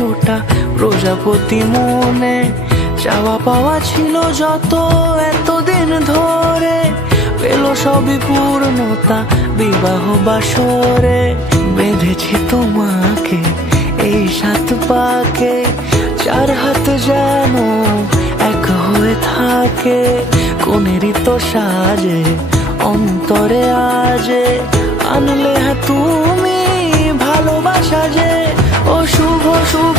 একশোটা প্রজাপতি মনে, চাওয়া পাওয়া ছিল যত এতদিন ধরে, পেল সবই পূর্ণতা বিবাহ বাসরে। বেঁধেছি তোমাকে এই 7 পাকে, 4 হাত যেন এক হয়ে থাকে, কোনেরই তো সাজে অন্তরে আজে, আনলে হ্যাঁ তুমি ভালোবাসা যে। ও শুভ শুভ